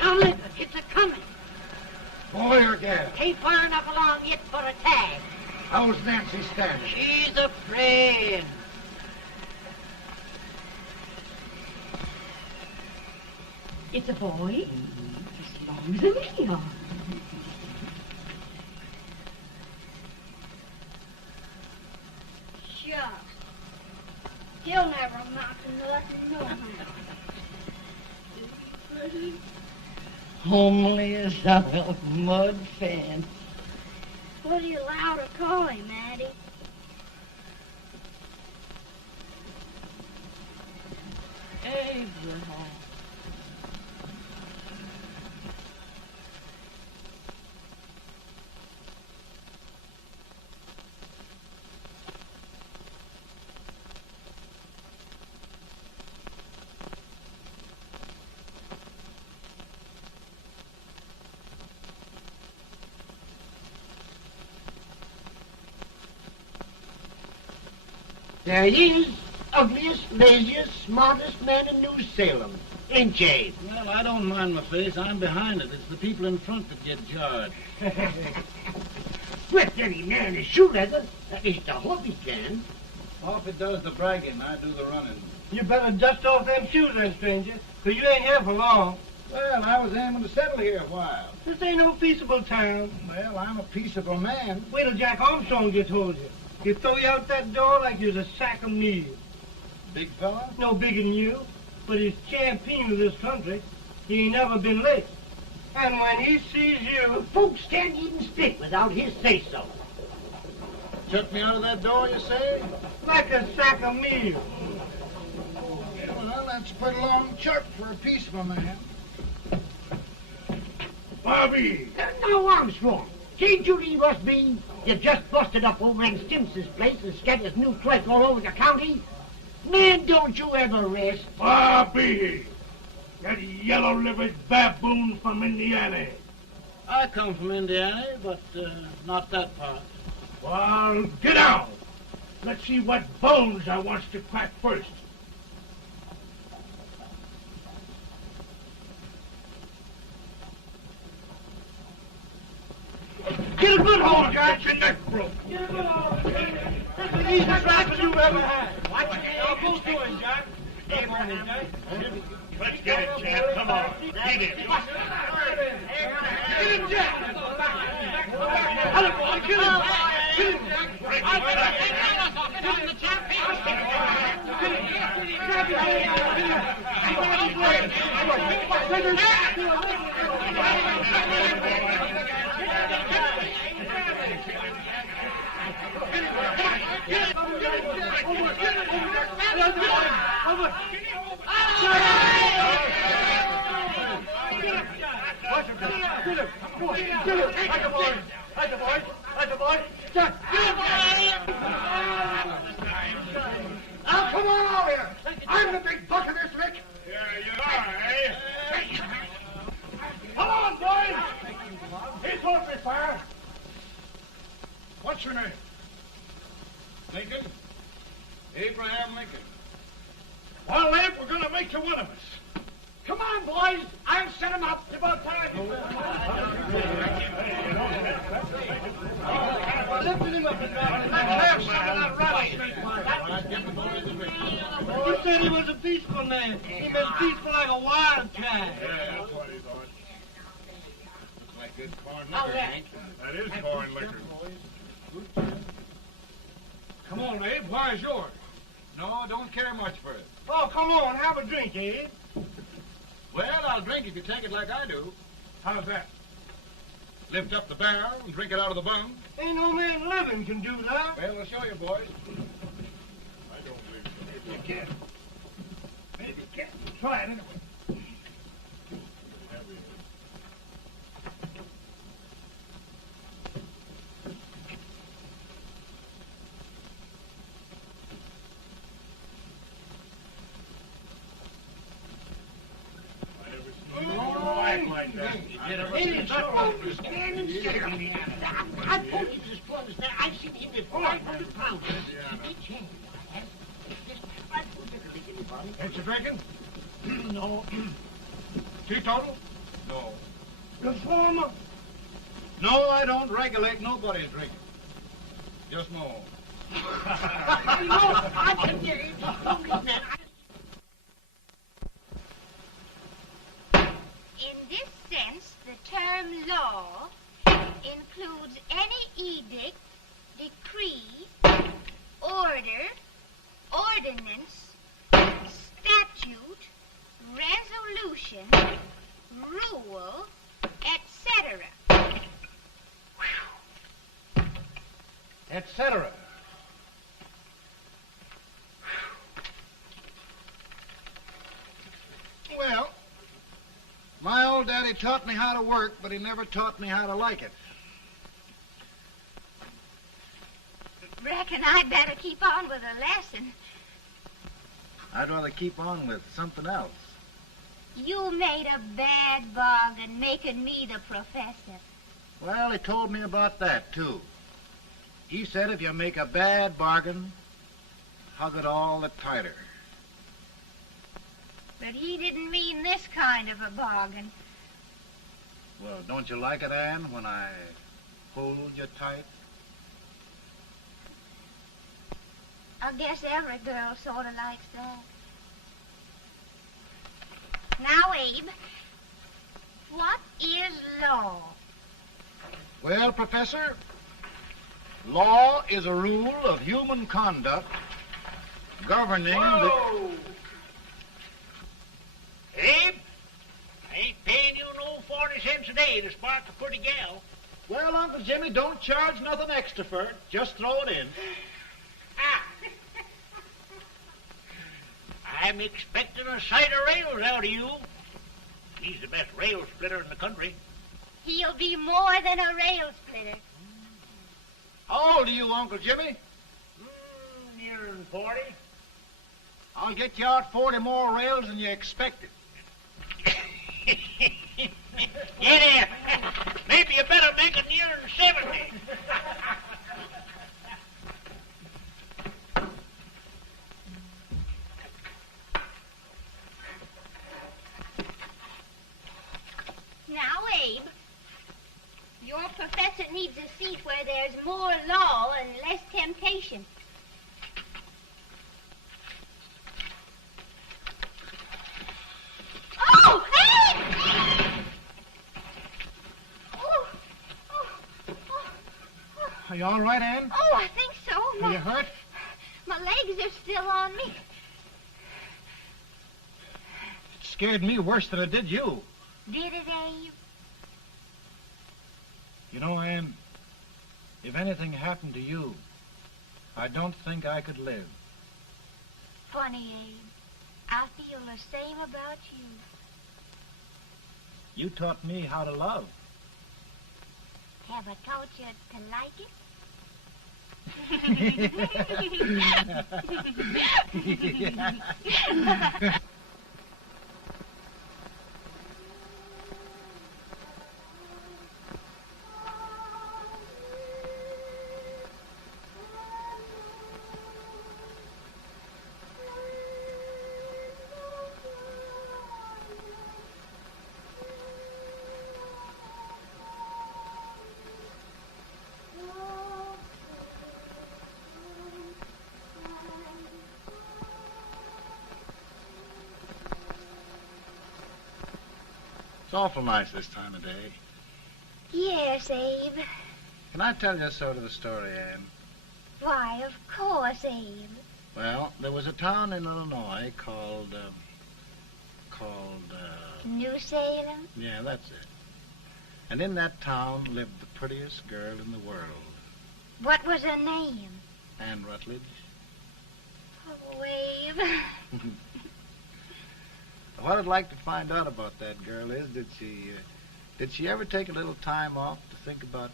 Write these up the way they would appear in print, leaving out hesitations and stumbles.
Now look, it's a-coming. Boy or gal? Ain't far enough along yet for a tag. How's Nancy standing? She's afraid. It's a boy, as long as a me are. Shucks. He'll never amount to nothing, no how. Homely as a mud fan. What do you allow to call him, Addie? Abraham. There he is, ugliest, laziest, smartest man in New Salem. Ain't Jay? Well, I don't mind my face. I'm behind it. It's the people in front that get jarred. With any man is shoe leather. That is the hope he can. Off it does the bragging. I do the running. You better dust off them shoes then, stranger, 'cause you ain't here for long. Well, I was aiming to settle here a while. This ain't no peaceable town. Well, I'm a peaceable man. Wait till Jack Armstrong gets hold of you. He'll throw you out that door like you're a sack of meal. Big fella? No bigger than you, but he's champion of this country. He ain't never been late. And when he sees you... Folks can't even speak without his say-so. Took me out of that door, you say? like a sack of meal. Well, that's pretty long chirp for a peaceable man. Bobby! Now, Armstrong, can't you leave us be? You just busted up old man Stimpson's place and scattered new clerk all over the county. Man, don't you ever rest. Bobby! That yellow-livered baboon from Indiana. I come from Indiana, but not that part. Well, get out. Let's see what bones I wants to crack first. Get a good hold, Jack. Your neck broke. Get a good hold. That's the easiest rifle you've ever had. Watch it. Now, both doing, Jack. Abraham. Let's get it, Jack. Come on. Get it. Get him, Jack. Attaboy, kill him. Kill him, Jack. Break Now, come on over here. I'm the big buck of this lick. Yeah, you are, eh? Come on, boys. He's open fire. What's your name? Lincoln? Abraham Lincoln. Well, Abe, we're going to make you one of us. Come on, boys. I'll set him up. It's about time. Lifted him up and down. Let's have some of that rattlesnake. You said he was a peaceful man. He was peaceful like a wild cat. Yeah, that's what he thought. Looks like good corn Now liquor, that- Hank. That is corn liquor. Come on, Abe. Why is yours? No, don't care much for it. Oh, come on. Have a drink, Abe. Well, I'll drink if you take it like I do. How's that? Lift up the barrel and drink it out of the bung. Ain't no man living can do that. Well, we'll show you, boys. I don't believe so. You can. Maybe you can. Try it anyway. Like that. I told you this was there. I've seen him with 500 pounds. Ain't you drinking? No. Teetotal? No. Reformer? No, I don't regulate nobody's drinking. Just my own. I can get it. In this sense, the term law includes any edict, decree, order, ordinance, statute, resolution, rule, etc. Etc. Well, my old daddy taught me how to work, but he never taught me how to like it. Reckon I'd better keep on with the lesson. I'd rather keep on with something else. You made a bad bargain making me the professor. Well, he told me about that, too. He said if you make a bad bargain, hug it all the tighter. But he didn't mean this kind of a bargain. Well, don't you like it, Anne, when I hold you tight? I guess every girl sort of likes that. Now, Abe, what is law? Well, Professor, law is a rule of human conduct governing Whoa! Abe, I ain't paying you no 40 cents a day to spark a pretty gal. Well, Uncle Jimmy, don't charge nothing extra for it. Just throw it in. Ah. I'm expecting a sight of rails out of you. He's the best rail splitter in the country. He'll be more than a rail splitter. How old are you, Uncle Jimmy? Nearing 40. I'll get you out 40 more rails than you expected. Yeah, maybe you better make it nearing 70. Now, Abe, your professor needs a seat where there's more law and less temptation. Oh, Abe! Are you all right, Anne? Oh, I think so. Are you hurt? My legs are still on me. It scared me worse than it did you. Did it, Abe? You know, Anne, if anything happened to you, I don't think I could live. Funny, Abe. I feel the same about you. You taught me how to love. Have I taught you to like it? It's awful nice this time of day. Yes, Abe. Can I tell you sort of the story, Anne? Why, of course, Abe. Well, there was a town in Illinois called, New Salem? yeah, that's it. And in that town lived the prettiest girl in the world, What was her name? Anne Rutledge. Oh, Abe. What I'd like to find out about that girl is, did she ever take a little time off to think about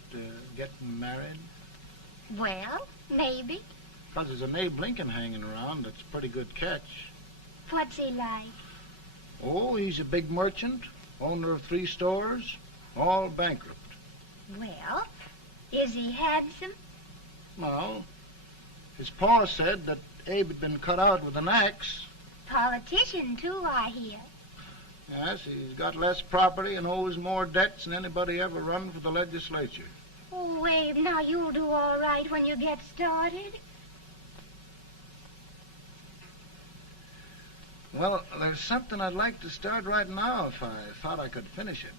getting married? Well, maybe. Because there's an Abe Lincoln hanging around that's a pretty good catch. What's he like? Oh, he's a big merchant, owner of 3 stores, all bankrupt. Well, is he handsome? Well, his pa said that Abe had been cut out with an axe. Politician, too, I hear. Yes, he's got less property and owes more debts than anybody ever run for the legislature. Oh, Abe, now you'll do all right when you get started. Well, there's something I'd like to start right now if I thought I could finish it.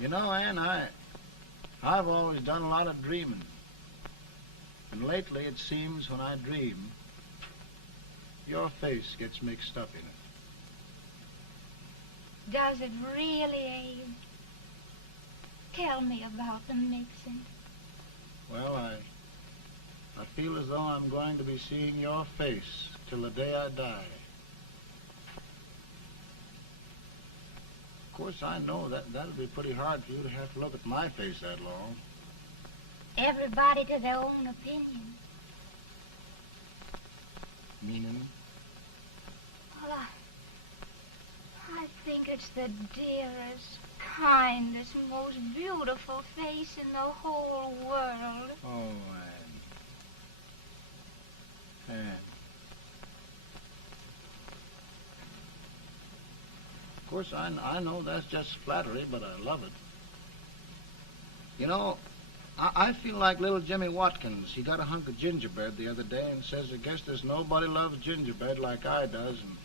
You know, Ann, I've always done a lot of dreaming. And lately it seems when I dream, your face gets mixed up in it. Does it really, Abe? Tell me about the mixing. Well, I feel as though I'm going to be seeing your face till the day I die. Of course, I know that'll be pretty hard for you to have to look at my face that long. Everybody to their own opinion. Meaning? Well, I think it's the dearest, kindest, most beautiful face in the whole world. Oh, Ann. Of course, I know that's just flattery, but I love it. You know, I feel like little Jimmy Watkins. He got a hunk of gingerbread the other day and says, I guess there's nobody loves gingerbread like I does, and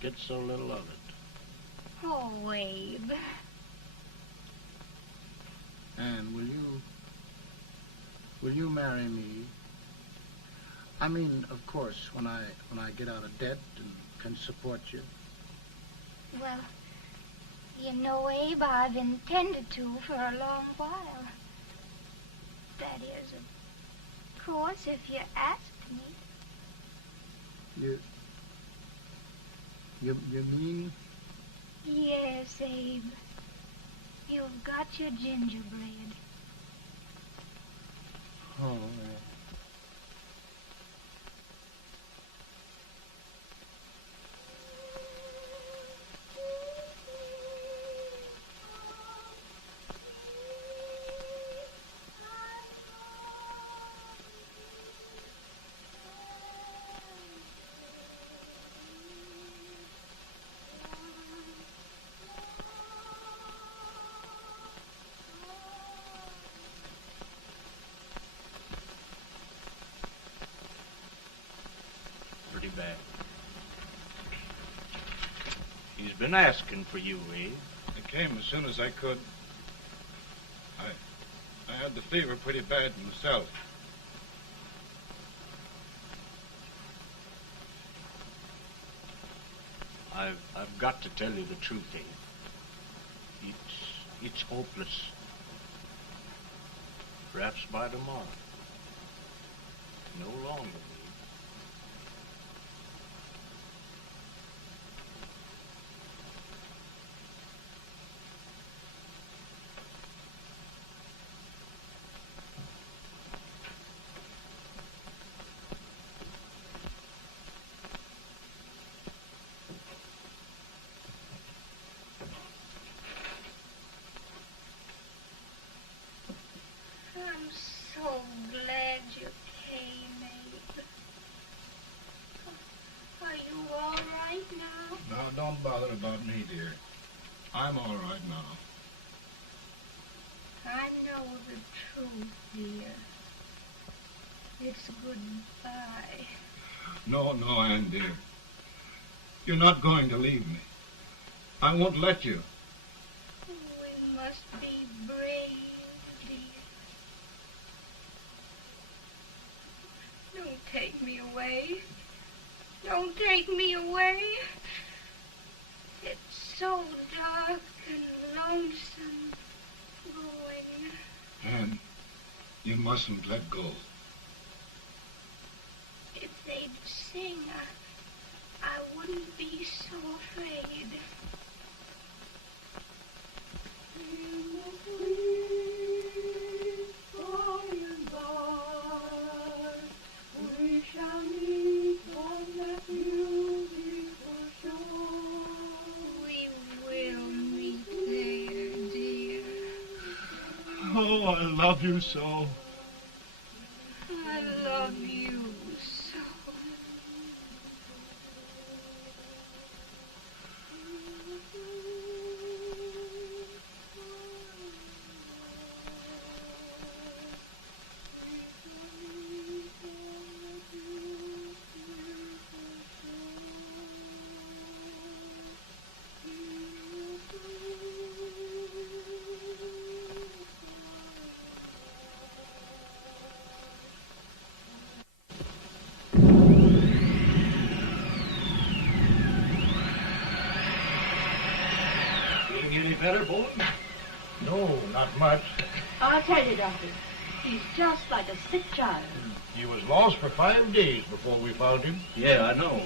gets so little of it. Oh, Abe. Ann, will you marry me? I mean, of course, when I get out of debt and can support you. Well, you know, Abe, I've intended to for a long while. That is, of course, if you asked me. You mean? Yes, Abe. You've got your gingerbread. Oh, Bad. He's been asking for you, Abe. I came as soon as I could. I had the fever pretty bad myself. I've got to tell you the truth, Abe. It's hopeless. Perhaps by tomorrow. No longer. I'm so glad you came, Abe. Are you all right now? No, don't bother about me, dear. I'm all right now. I know the truth, dear. It's goodbye. No, Ann, dear. You're not going to leave me. I won't let you. We must be brave, dear. Don't take me away. Don't take me away. It's so dark and lonesome going. Ann, you mustn't let go. If they'd sing, I wouldn't be so afraid. We shall meet on that beautiful shore. We will meet there, dear. Oh, I love you so. I love you so. better, boy? No, not much. I'll tell you, Doctor, he's just like a sick child. He was lost for 5 days before we found him. Yeah, I know.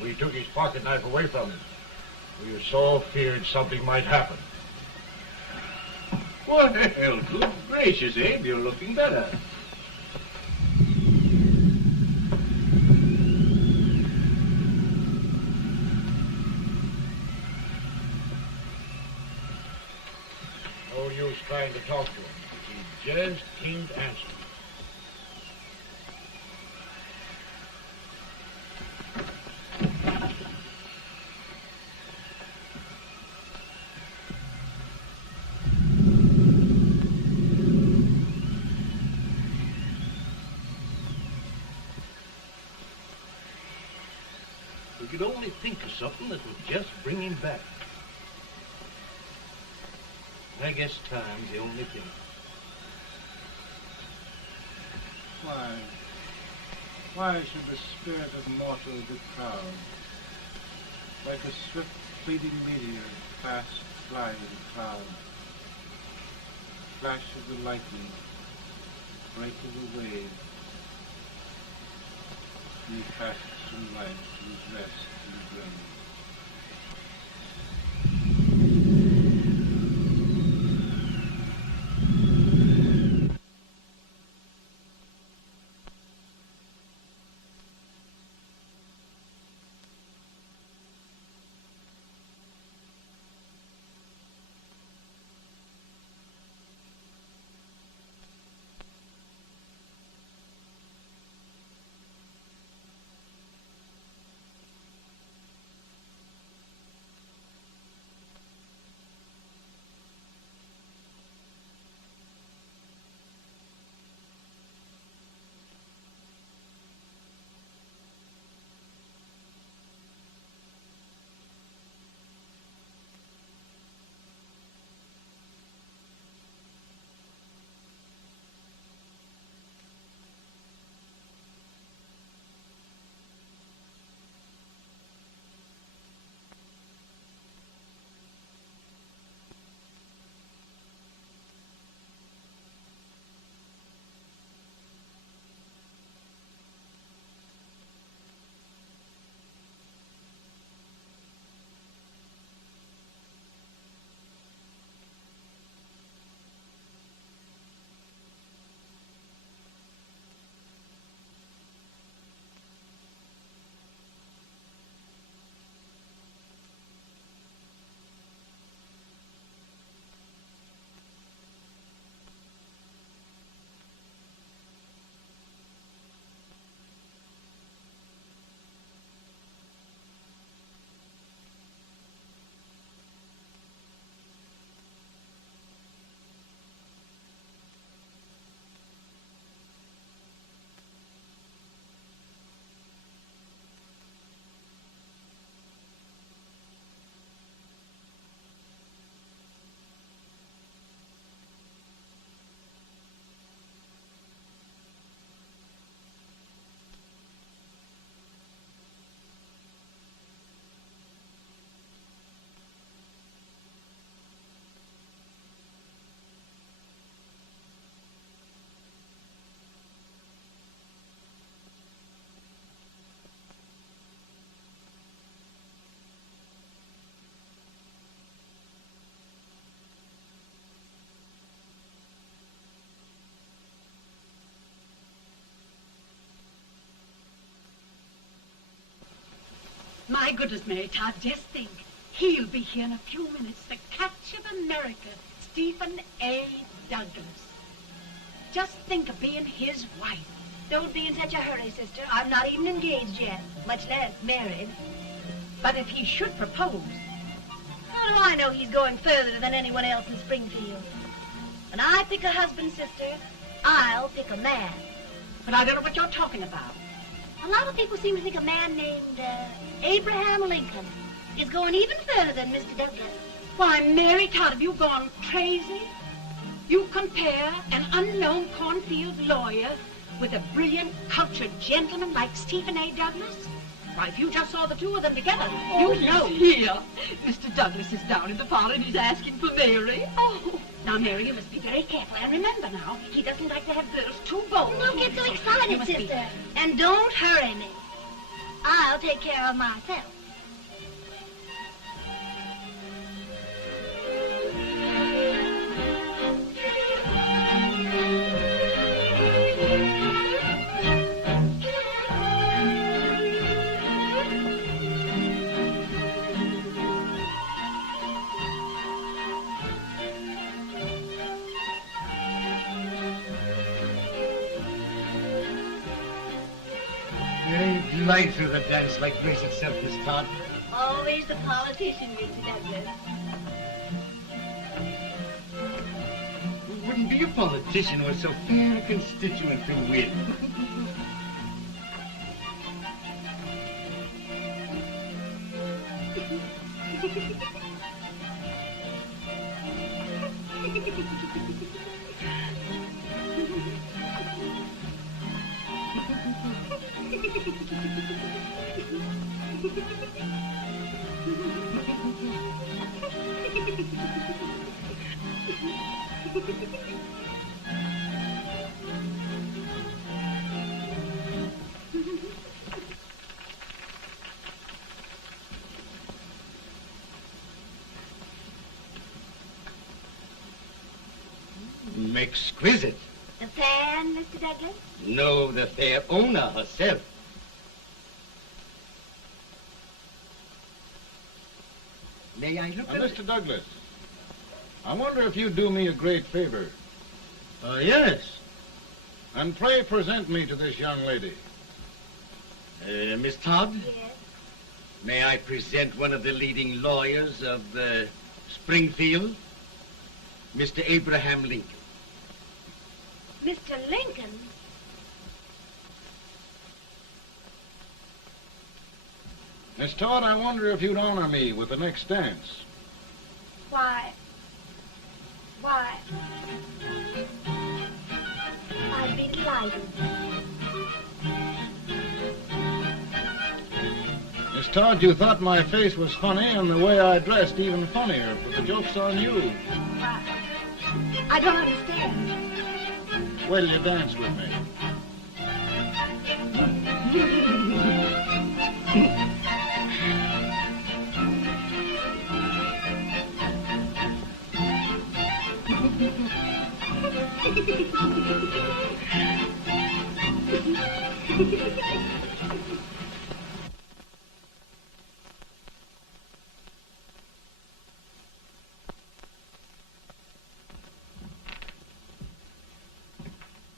We took his pocket knife away from him. We were so feared something might happen. Well, good gracious, Abe, you're looking better. No use trying to talk to him. He just can't answer. We could only think of something that would just bring him back. I guess time's the only thing. Why should the spirit of mortal be proud? Like a swift fleeting meteor, fast flying cloud. Flash of the lightning, break of the wave. He passes from life to his rest in the grave. My goodness, Mary Todd, just think. He'll be here in a few minutes. The catch of America, Stephen A. Douglas. Just think of being his wife. Don't be in such a hurry, sister. I'm not even engaged yet, much less married. But if he should propose... How do I know he's going further than anyone else in Springfield? When I pick a husband, sister, I'll pick a man. But I don't know what you're talking about. A lot of people seem to think a man named Abraham Lincoln is going even further than Mr. Douglas. Why, Mary Todd, have you gone crazy? You compare an unknown cornfield lawyer with a brilliant, cultured gentleman like Stephen A. Douglas? Why, if you just saw the two of them together, Oh, you'd know. Here. Mr. Douglas is down in the parlor and he's asking for Mary. Oh. Now, Mary, you must be very careful. And remember now, he doesn't like to have girls too bold. Don't get so You excited, must be- sister. And don't hurry me. I'll take care of myself. You glide through the dance like grace itself, Miss Todd. Always the politician, Mr. Douglas. Wouldn't be a politician with so fair a constituent to win. Exquisite. The fan, Mr. Douglas? No, the fair owner herself. May I look at it? Mr. Douglas, I wonder if you'd do me a great favor. Yes. And pray present me to this young lady. Miss Todd, Yes. may I present one of the leading lawyers of Springfield, Mr. Abraham Lincoln. Mr. Lincoln? Miss Todd, I wonder if you'd honor me with the next dance. Why, I'd be delighted. Miss Todd, you thought my face was funny and the way I dressed even funnier, but the joke's on you. I don't understand. Wait till you dance with me.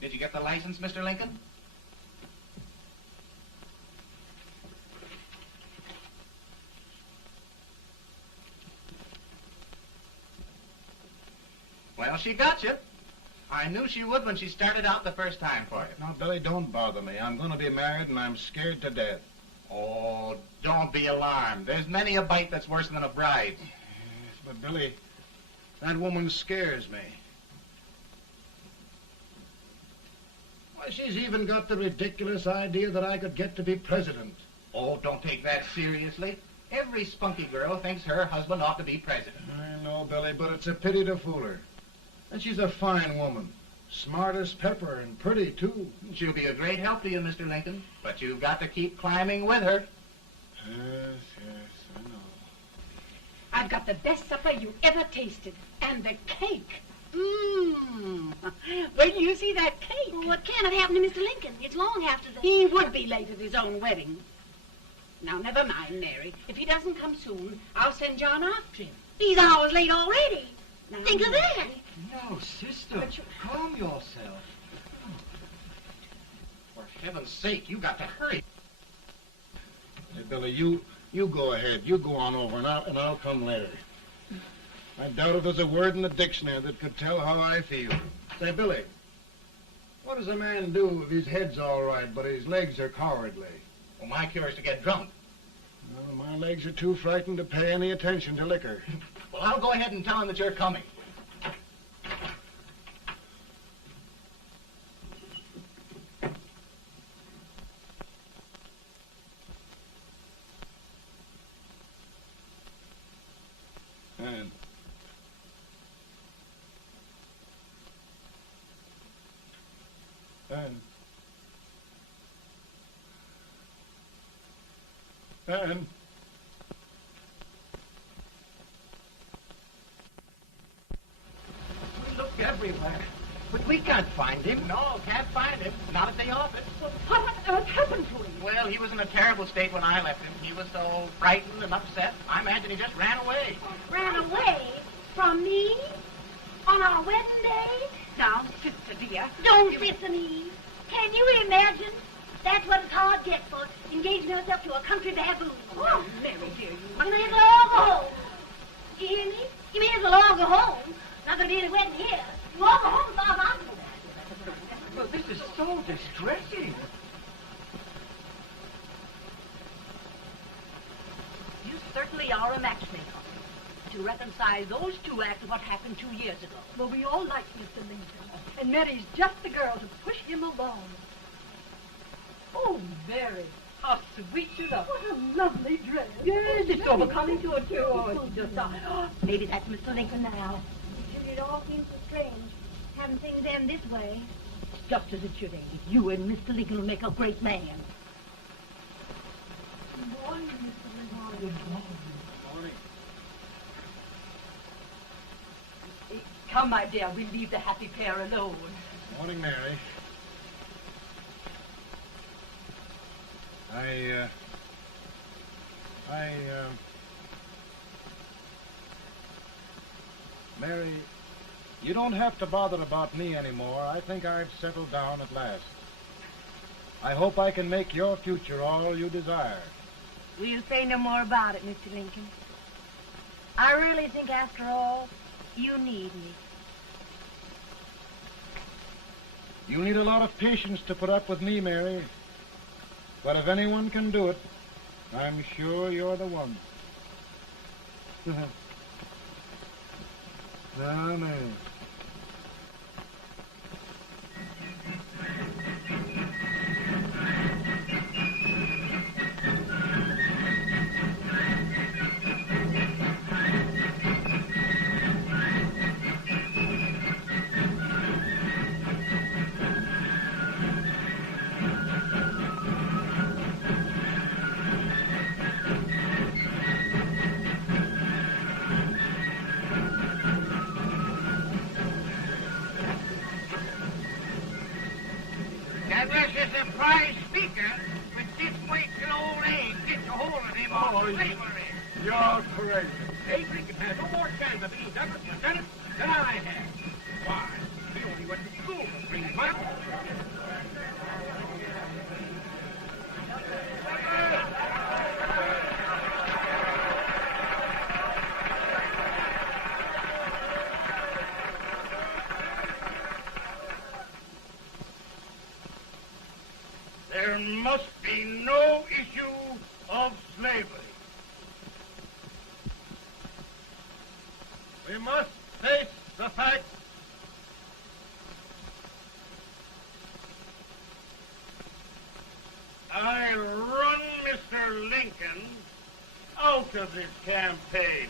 Did you get the license, Mr. Lincoln? Well, she got you. I knew she would when she started out the first time for you. Now, Billy, don't bother me. I'm going to be married and I'm scared to death. Oh, don't be alarmed. There's many a bite that's worse than a bride. Yes, but Billy, that woman scares me. Why, she's even got the ridiculous idea that I could get to be president. Oh, don't take that seriously. Every spunky girl thinks her husband ought to be president. I know, Billy, but it's a pity to fool her. And she's a fine woman. Smart as pepper and pretty, too. She'll be a great help to you, Mr. Lincoln. But you've got to keep climbing with her. Yes, I know. I've got the best supper you ever tasted. And the cake. Mmm. When you see that cake. Well, what can have happened to Mr. Lincoln? It's long after the... He would be late at his own wedding. Now, never mind, Mary. If he doesn't come soon, I'll send John after him. He's hours late already. Now, Think of that. No, sister, But you- calm yourself. For heaven's sake, you got to hurry. Hey, Billy, you go ahead. You go on over, and I'll come later. I doubt if there's a word in the dictionary that could tell how I feel. Say, Billy, what does a man do if his head's all right, but his legs are cowardly? Well, my cure is to get drunk. Well, my legs are too frightened to pay any attention to liquor. Well, I'll go ahead and tell him that you're coming. Anne. We looked everywhere, but we can't find him. No, can't find him. Not at the office. Well, what on earth happened to him? Well, he was in a terrible state when I left him. He was so frightened and upset. I imagine he just ran away. Ran away from me on our wedding day? Now, sister dear. Don't listen, Eve. Can you imagine? That's what it's hard gets for engaging herself to a country baboon. Oh, Mary, dear, you... You may as well all go home. You hear me? You may as well all go home. Not gonna be any wedding here. You all go home as far as I'm concerned. Well, this is so distressing. You certainly are a matchmaker. To reconcile those two after what happened 2 years ago. Well, we all like Mr. Lincoln. And Mary's just the girl to push him along. Oh, Mary, how sweet you look. What a lovely dress. Yes, it's overcoming to it, too. Oh, it's just... Maybe that's Mr. Lincoln now. It all seems so strange, having things end this way. It's just as it should end. You and Mr. Lincoln will make a great man. Good morning, Mr. Lincoln. Good morning. Morning. Come, my dear, we'll leave the happy pair alone. Morning, Mary. Mary, you don't have to bother about me anymore. I think I've settled down at last. I hope I can make your future all you desire. We'll say no more about it, Mr. Lincoln. I really think, after all, you need me. You need a lot of patience to put up with me, Mary. But if anyone can do it, I'm sure you're the one. Now, Mary. Douglas is a prize speaker, but this way till old age gets a hold of him on slavery. You're crazy. Abe Lincoln has no more chance of being Douglas Lieutenant than I have. Why, he only went to school for 3 months. There must be no issue of slavery. We must face the fact I run Mr. Lincoln out of this campaign.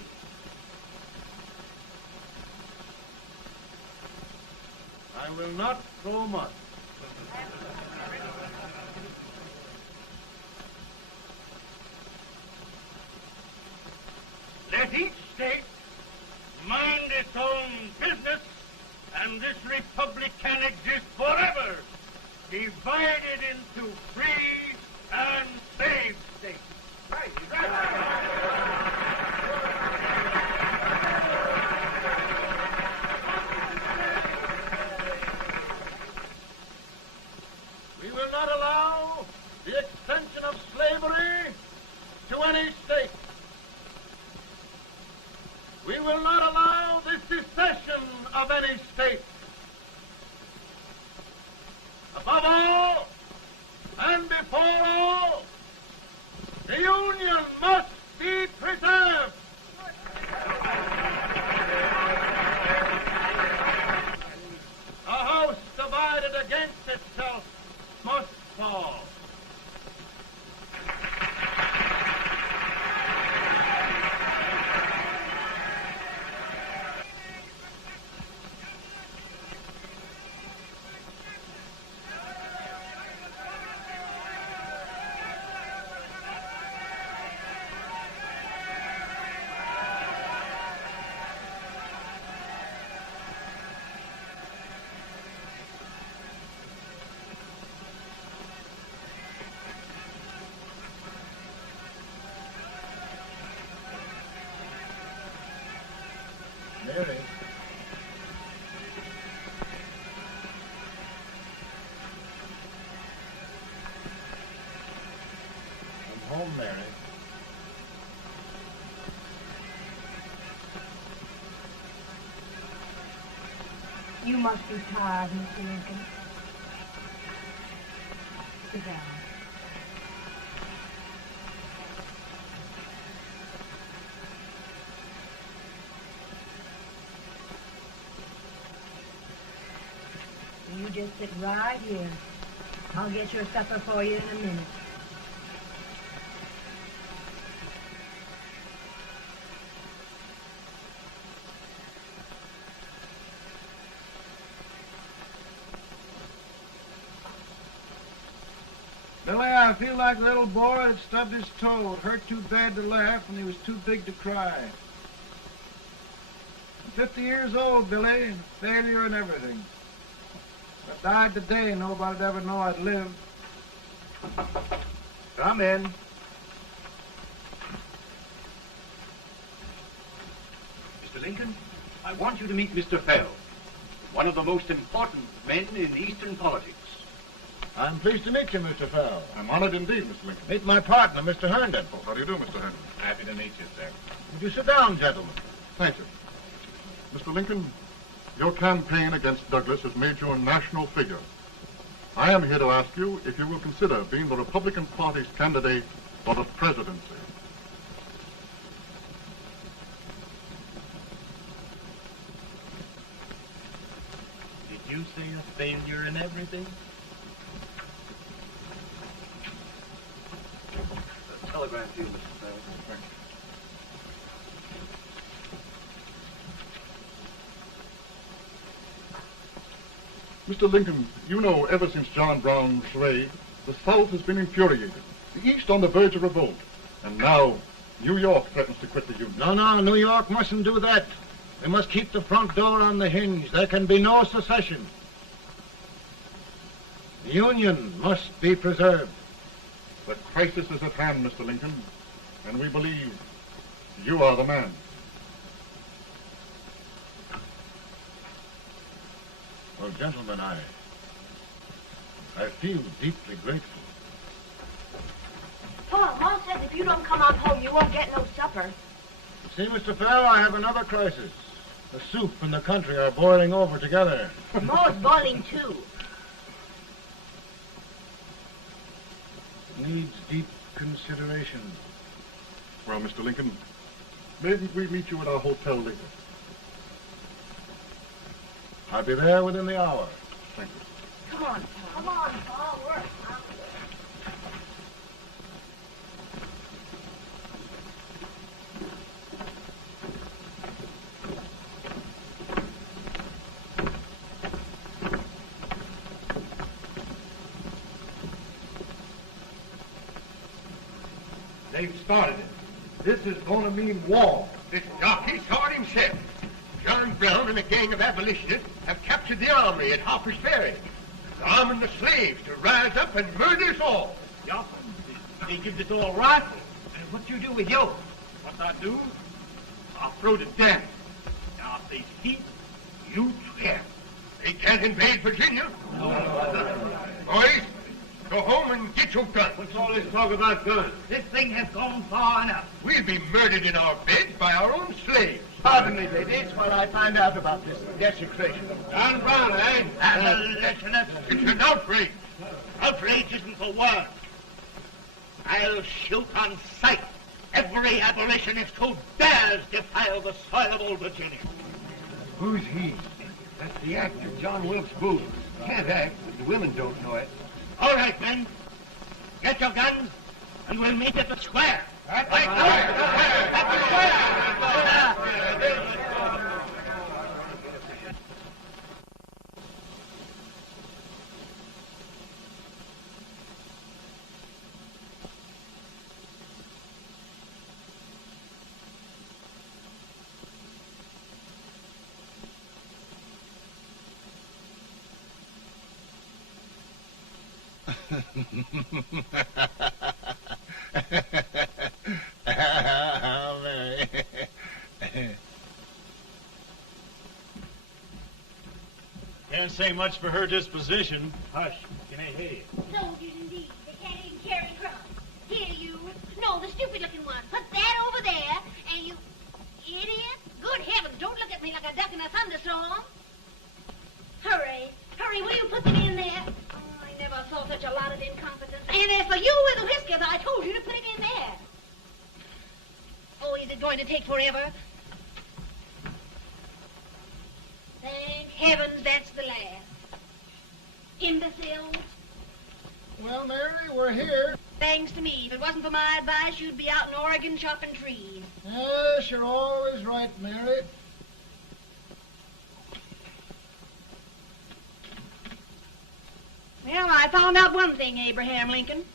I will not go much. Let each state mind its own business, and this republic can exist forever, divided into free and slave states. Right. We will not allow the extension of slavery to any state. We will not allow the secession of any state. Above all, and before all, the Union must be preserved. A house divided against itself must fall. home, Mary. You must be tired, Mr. Lincoln. Sit down. You just sit right here. I'll get your supper for you in a minute. Billy, I feel like a little boy that stubbed his toe. It hurt too bad to laugh, and he was too big to cry. I'm 50 years old, Billy, failure and everything. If I died today, nobody'd ever know I'd lived. Come in. Mr. Lincoln, I want you to meet Mr. Fell, one of the most important men in Eastern politics. I'm pleased to meet you, Mr. Fell. I'm honored indeed, Mr. Lincoln. Meet my partner, Mr. Herndon. Oh, how do you do, Mr. Herndon? Happy to meet you, sir. Would you sit down, gentlemen? Thank you. Mr. Lincoln, your campaign against Douglas has made you a national figure. I am here to ask you if you will consider being the Republican Party's candidate for the presidency. Did you say a failure in everything? A telegram to you, Mr. Fell. Thank you. Mr. Lincoln, you know ever since John Brown's raid, the South has been infuriated, the East on the verge of revolt, and now New York threatens to quit the Union. No, New York mustn't do that. They must keep the front door on the hinge. There can be no secession. The Union must be preserved. The crisis is at hand, Mr. Lincoln, and we believe you are the man. Well, gentlemen, I feel deeply grateful. Paul, Mom says if you don't come on home, you won't get no supper. See, Mr. Fell, I have another crisis. The soup and the country are boiling over together. More's boiling, too. Needs deep consideration. Well, Mr. Lincoln, maybe we meet you at our hotel later. I'll be there within the hour. Thank you. Come on, Paul. Come on, Paul. We're out. They've started it. This is going to mean war. This jockey saw it himself. John Brown and a gang of abolitionists have captured the armory at Harper's Ferry. They're arming the slaves to rise up and murder us all. Yeah, they give this all rifles. And what you do with yours? What I do? I'll throw the damn. Now, if they speak, you swear. They can't invade Virginia. Boys, go home and get your guns. What's all this talk about guns? This thing has gone far enough. We'll be murdered in our beds by our own slaves. Pardon me, ladies, while I find out about this desecration. John Brown, eh? Abolitionists. It's an outrage. Outrage isn't the word. I'll shoot on sight every abolitionist who dares defile the soil of old Virginia. Who's he? That's the actor, John Wilkes Booth. Can't act, but the women don't know it. All right, men. Get your guns, and we'll meet at the square. At the square! Can't say much for her disposition. Hush, can I hear you? Soldiers indeed. They can't even carry crumbs. Here, you. competence. And as for you with the whiskers, I told you to put it in there. Oh, is it going to take forever? Thank heavens that's the last. Imbecile. Well, Mary, we're here. Thanks to me. If it wasn't for my advice, you'd be out in Oregon chopping trees. Yes, you're always right, Mary. Well, I found out one thing, Abraham Lincoln.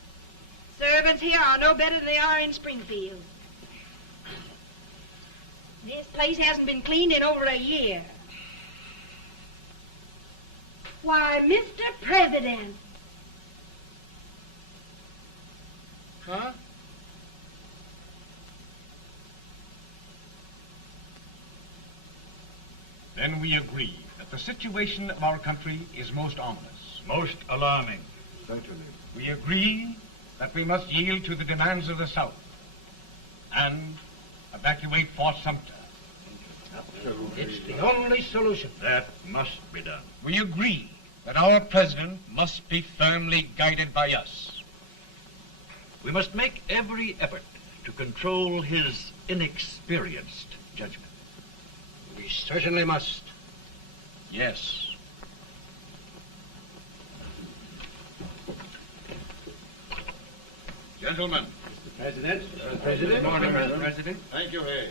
Servants here are no better than they are in Springfield. This place hasn't been cleaned in over a year. Why, Mr. President. Huh? Then we agree that the situation of our country is most ominous. Most alarming. Certainly. We agree that we must yield to the demands of the South and evacuate Fort Sumter. It's the only solution. That must be done. We agree that our president must be firmly guided by us. We must make every effort to control his inexperienced judgment. We certainly must. Yes. Gentlemen. Mr. President. Mr. President. Good morning, Mr. President. Thank you, Hay.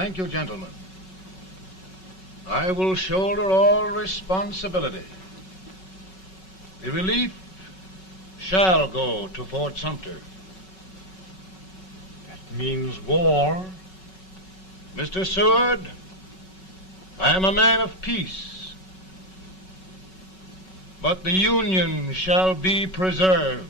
Thank you, gentlemen. I will shoulder all responsibility. The relief shall go to Fort Sumter. That means war. Mr. Seward, I am a man of peace, but the Union shall be preserved.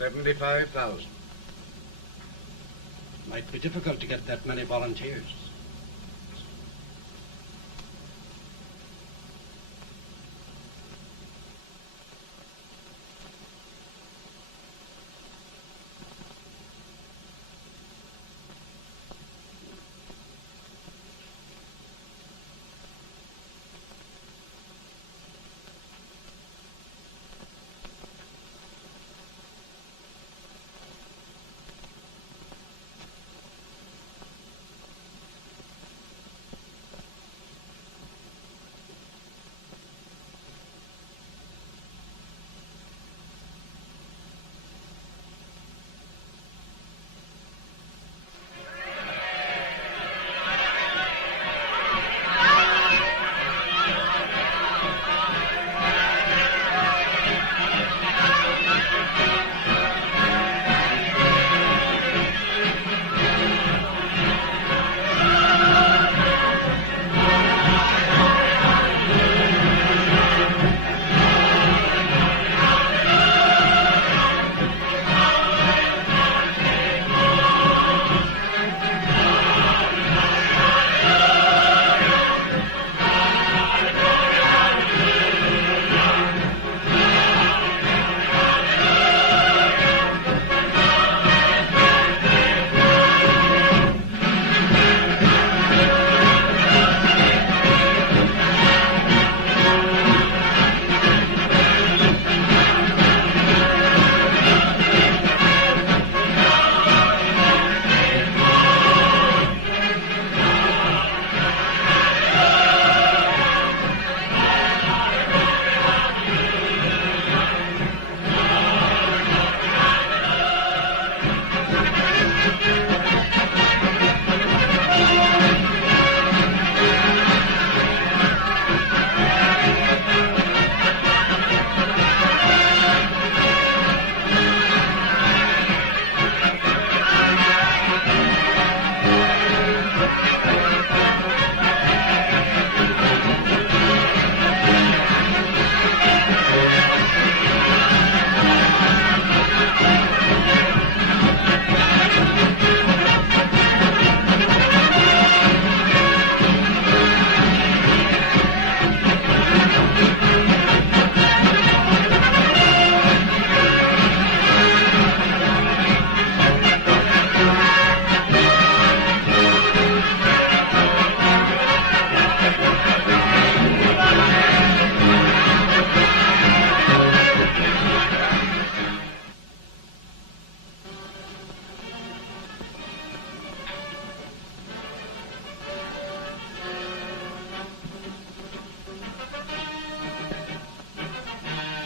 $75,000. Might be difficult to get that many volunteers.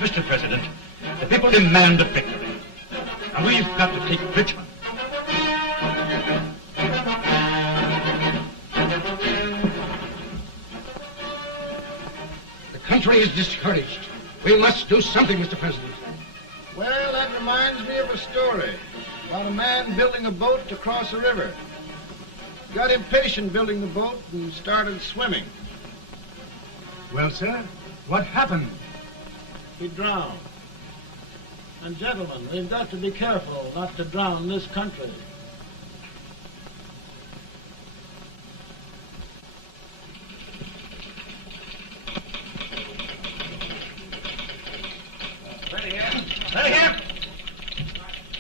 Mr. President, the people demand a victory. And we've got to take Richmond. The country is discouraged. We must do something, Mr. President. Well, that reminds me of a story about a man building a boat to cross a river. Got impatient building the boat and started swimming. Well, sir, what happened? He drowned. And gentlemen, we've got to be careful not to drown this country. Ready here. Ready here.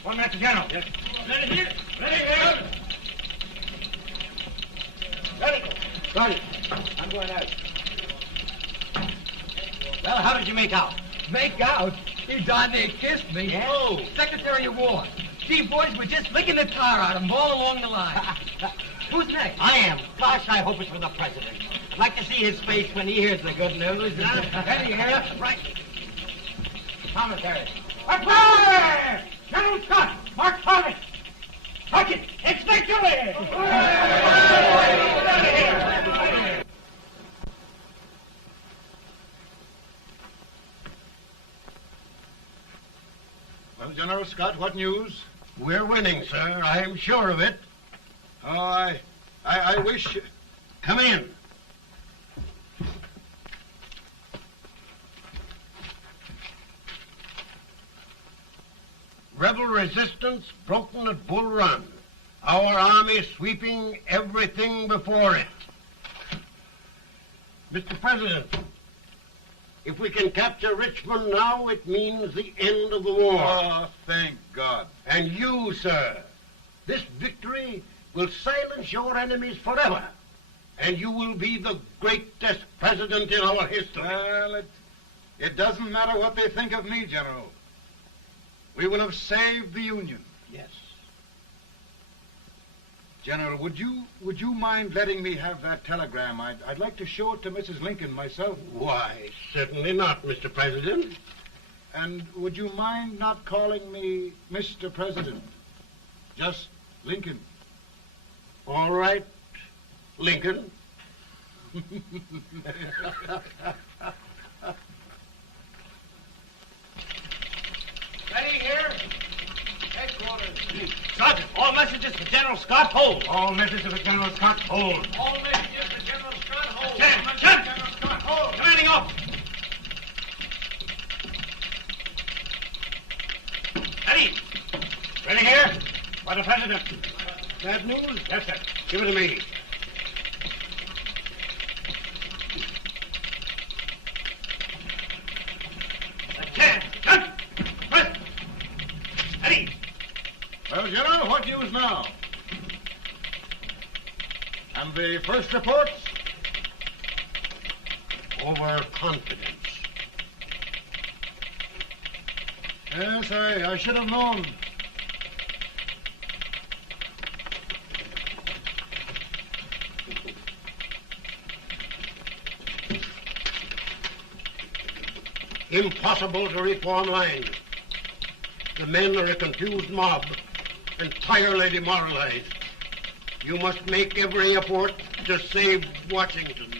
1 minute to General. Yes. Ready here. Ready here. Ready. Ready. I'm going out. Well, how did you make out? Make out? He darn near kissed me. Yeah? Oh, Secretary of War. Gee, boys, we're just licking the tar out of him all along the line. Who's next? I am. Gosh, I hope it's for the president. I'd like to see his face when he hears the good news. Ready here. Right. Commissary. Fire! General Scott! Mark Thomas! Sergeant, it's victory! Well, General Scott, what news? We're winning, sir. I'm sure of it. Oh, I wish... Come in. Rebel resistance broken at Bull Run. Our army sweeping everything before it. Mr. President, if we can capture Richmond now, it means the end of the war. Oh, thank God. And you, sir, this victory will silence your enemies forever. And you will be the greatest president in our history. Well, it doesn't matter what they think of me, General. We will have saved the Union. Yes. General, would you mind letting me have that telegram? I'd like to show it to Mrs. Lincoln myself. Why, certainly not, Mr. President. And would you mind not calling me Mr. President? Just Lincoln. All right, Lincoln. Ready here. Headquarters. Sergeant, all messages for General Scott, hold. All messages for General Scott, hold. All messages for General Scott, hold. General Scott, hold. Commanding officer. Ready. Ready here. For the President. Bad news? Yes, sir. Give it to me. Well, General, what news now? And the first reports? Overconfidence. Yes, I should have known. Impossible to reform lines. The men are a confused mob, entirely demoralized. You must make every effort to save Washington.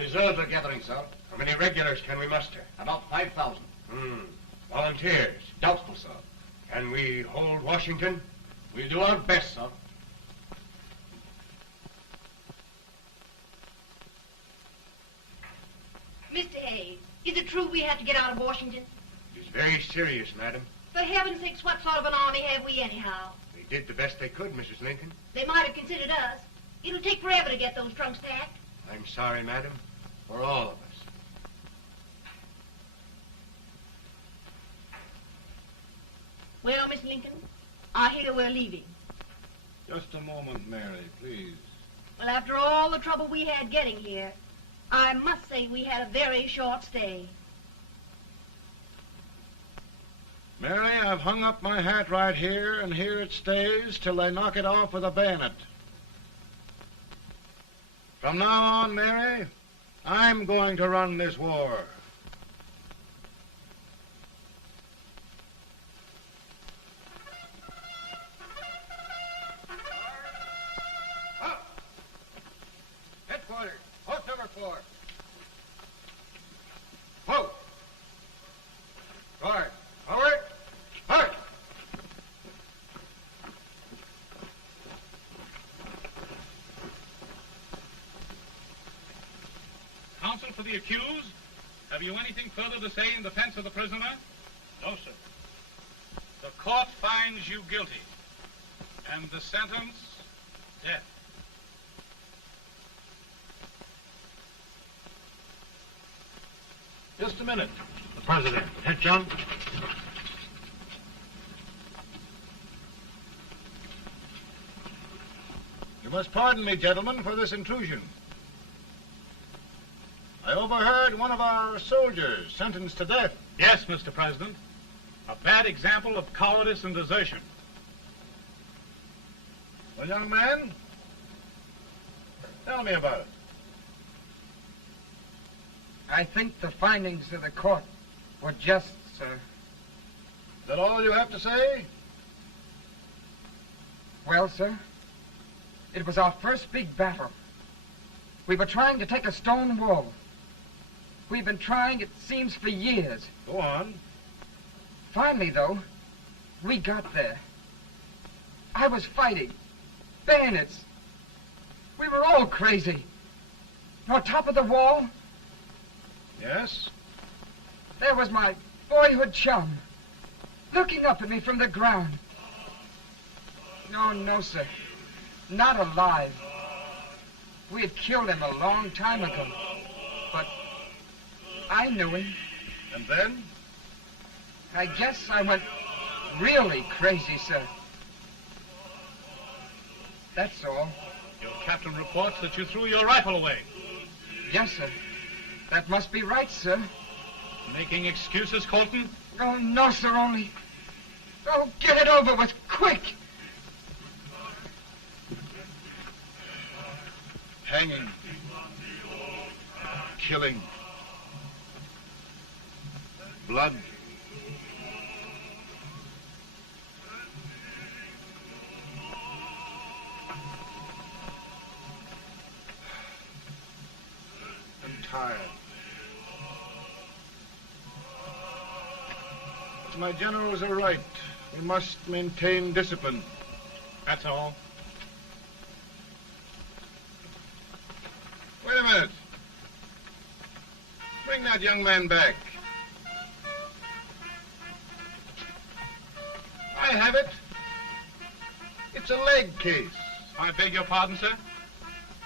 reserves are gathering, sir. How many regulars can we muster? About 5,000. Volunteers? Doubtful, sir. Can we hold Washington? We'll do our best, sir. Mr. Hayes, is it true we have to get out of Washington? It's very serious, madam. For heaven's sakes, what sort of an army have we anyhow? They did the best they could, Mrs. Lincoln. They might have considered us. It'll take forever to get those trunks packed. I'm sorry, madam, for all of us. Well, Miss Lincoln, I hear we're leaving. Just a moment, Mary, please. Well, after all the trouble we had getting here, I must say we had a very short stay. Mary, I've hung up my hat right here, and here it stays till they knock it off with a bayonet. From now on, Mary, I'm going to run this war. Headquarters, post number 4. Whoa! Guard, forward, forward! Counsel for the accused, have you anything further to say in defense of the prisoner? No, sir. The court finds you guilty, and the sentence, death. Just a minute. The President. Head, John. You must pardon me, gentlemen, for this intrusion. I overheard one of our soldiers sentenced to death. Yes, Mr. President. A bad example of cowardice and desertion. Well, young man, tell me about it. I think the findings of the court were just, sir. Is that all you have to say? Well, sir, it was our first big battle. We were trying to take a stone wall. We've been trying, it seems, for years. Go on. Finally, though, we got there. I was fighting. Bayonets. We were all crazy. On top of the wall, Yes? there was my boyhood chum, looking up at me from the ground. No, sir. Not alive. We had killed him a long time ago. But I knew him. And then? I guess I went really crazy, sir. That's all. Your captain reports that you threw your rifle away. Yes, sir. That must be right, sir. Making excuses, Colton? Oh, no, sir, only... Oh, get it over with, quick! Hanging. Killing. Blood. I'm tired. But my generals are right. We must maintain discipline. That's all. Wait a minute. Bring that young man back. I have it. It's a leg case. I beg your pardon, sir?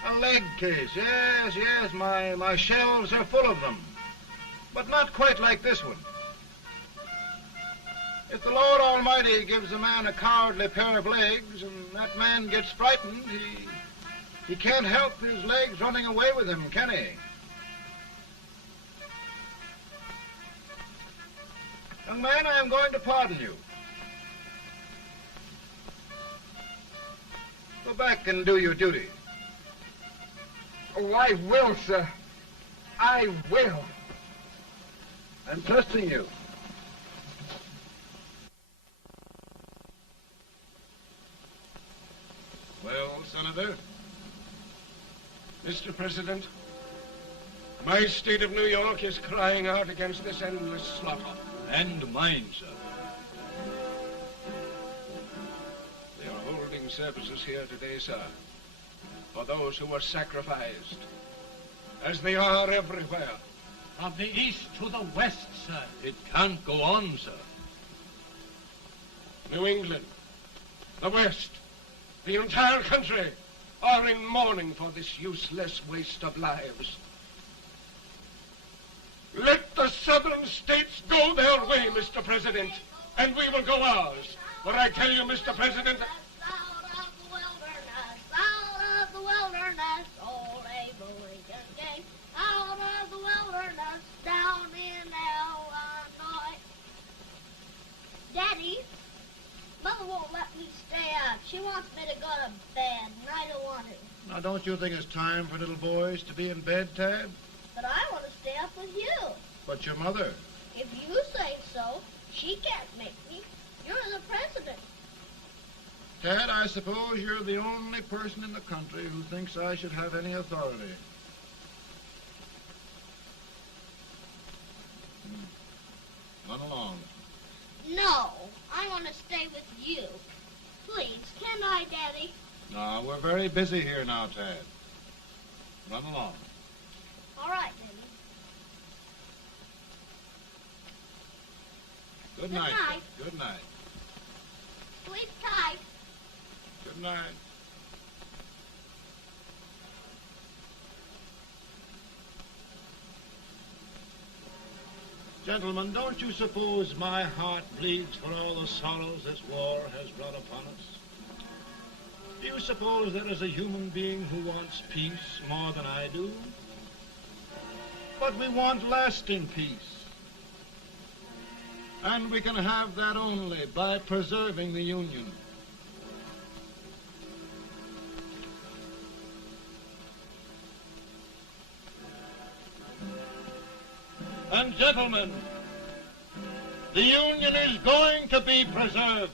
A leg case, yes. My shelves are full of them. But not quite like this one. If the Lord Almighty gives a man a cowardly pair of legs and that man gets frightened, he can't help his legs running away with him, can he? Young man, I am going to pardon you. Go back and do your duty. Oh, I will, sir. I will. I'm trusting you. Well, Senator? Mr. President, My state of New York is crying out against this endless slaughter. And mine, sir. They are holding services here today, sir, for those who were sacrificed, as they are everywhere. From the east to the west, sir. It can't go on, sir. New England, the West, the entire country are in mourning for this useless waste of lives. Let the southern states go their way, Mr. President, and we will go ours. For I tell you, Mr. President, Out of the wilderness, old Abe Lincoln came. Out of the wilderness, down in Illinois. Daddy, Mother won't let me stay up. She wants me to go to bed, and I don't want to. Now, don't you think it's time for little boys to be in bed, Tad? But I want to stay up with you. But your mother. If you say so, she can't make me. You're the president. Tad, I suppose you're the only person in the country who thinks I should have any authority. Run along. No, I want to stay with you. Please, can I, Daddy? No, we're very busy here now, Tad. Run along. All right, Daddy. Good Good night. night. Good night. Sleep tight. Good night. Gentlemen, don't you suppose my heart bleeds for all the sorrows this war has brought upon us? Do you suppose there is a human being who wants peace more than I do? But we want lasting peace. And we can have that only by preserving the Union. And gentlemen, the Union is going to be preserved.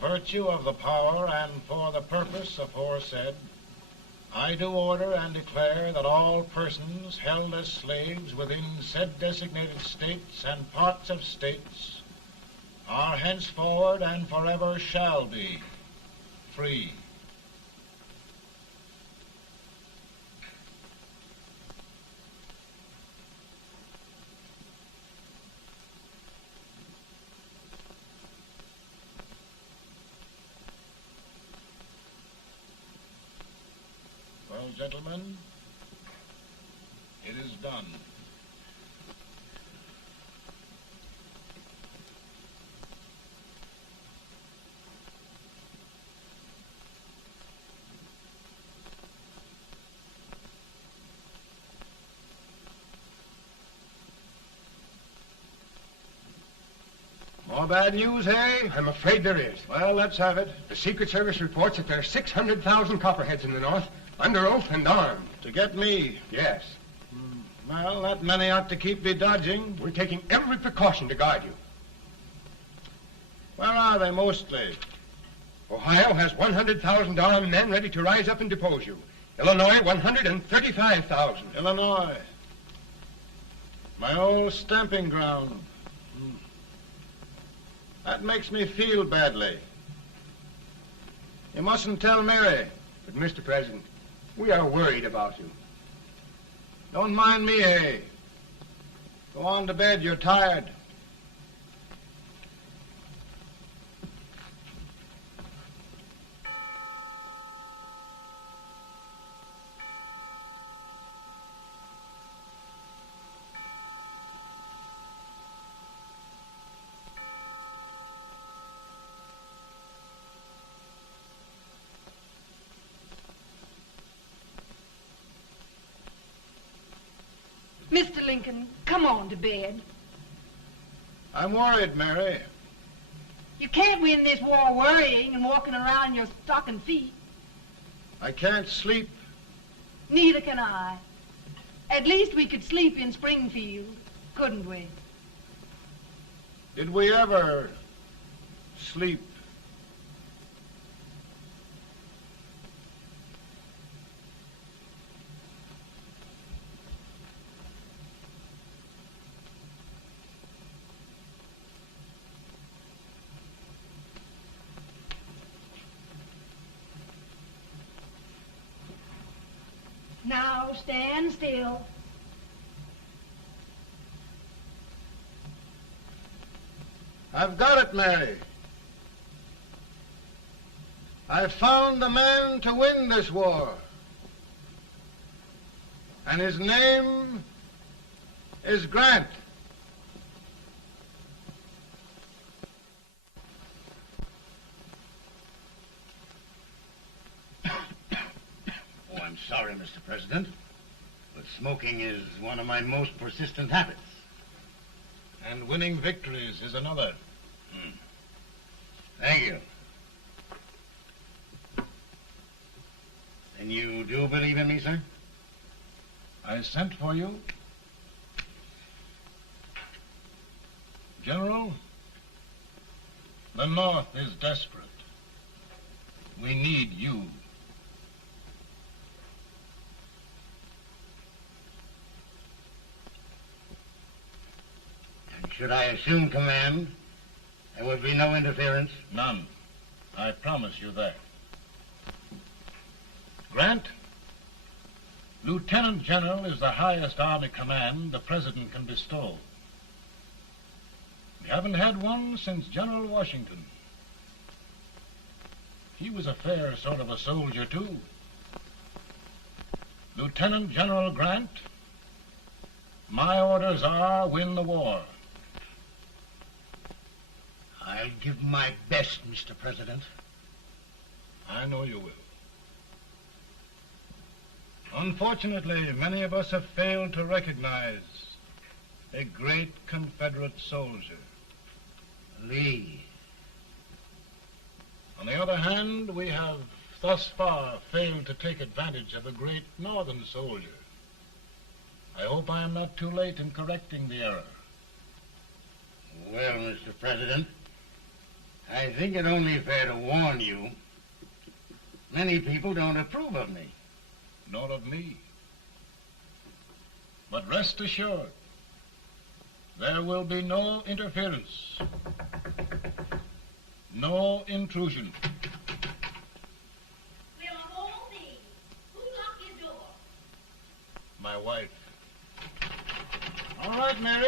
Virtue of the power and for the purpose aforesaid, I do order and declare that all persons held as slaves within said designated states and parts of states are henceforward and forever shall be free. Well, gentlemen, it is done. More bad news, hey? I'm afraid there is. Well, let's have it. The Secret Service reports that there are 600,000 copperheads in the North, under oath and armed. To get me? Yes. Well, that many ought to keep me dodging. We're taking every precaution to guard you. Where are they mostly? Ohio has 100,000 armed men ready to rise up and depose you. Illinois, 135,000. Illinois. My old stamping ground. That makes me feel badly. You mustn't tell Mary. But, Mr. President, we are worried about you. Don't mind me, eh? Go on to bed. You're tired. Mr. Lincoln, come on to bed. I'm worried, Mary. You can't win this war worrying and walking around in your stocking feet. I can't sleep. Neither can I. At least we could sleep in Springfield, couldn't we? Did we ever sleep? Now stand still. I've got it, Mary. I've found the man to win this war. And his name is Grant. Oh, I'm sorry, Mr. President, but smoking is one of my most persistent habits. And winning victories is another. Thank you. Then you do believe in me, sir? I sent for you. General, the North is desperate. We need you. And should I assume command, there would be no interference? None. I promise you that. Grant, Lieutenant General is the highest army command the President can bestow. We haven't had one since General Washington. He was a fair sort of a soldier, too. Lieutenant General Grant, my orders are win the war. I'll give my best, Mr. President. I know you will. Unfortunately, many of us have failed to recognize a great Confederate soldier. Lee. On the other hand, we have thus far failed to take advantage of a great Northern soldier. I hope I am not too late in correcting the error. Well, Mr. President, I think it only fair to warn you. Many people don't approve of me. Nor of me. But rest assured, there will be no interference, no intrusion. Well, of all things, who locked his door? My wife. All right, Mary.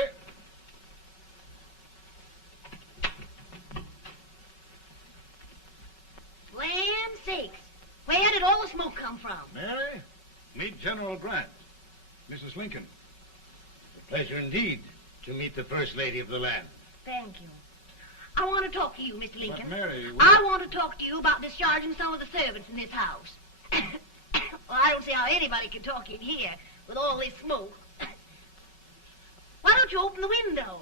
Land sakes. Where did all the smoke come from? Mary, meet General Grant. Mrs. Lincoln. It's a pleasure indeed to meet the First Lady of the land. Thank you. I want to talk to you, Mr. Lincoln. But Mary, I want to talk to you about discharging some of the servants in this house. Well, I don't see how anybody can talk in here with all this smoke. Why don't you open the window?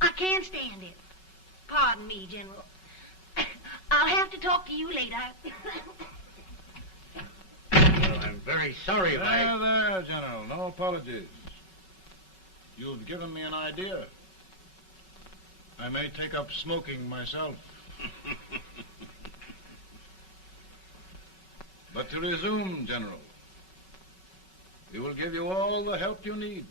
I can't stand it. Pardon me, General. I'll have to talk to you later. Well, I'm very sorry if There, General. No apologies. You've given me an idea. I may take up smoking myself. But to resume, General, we will give you all the help you need.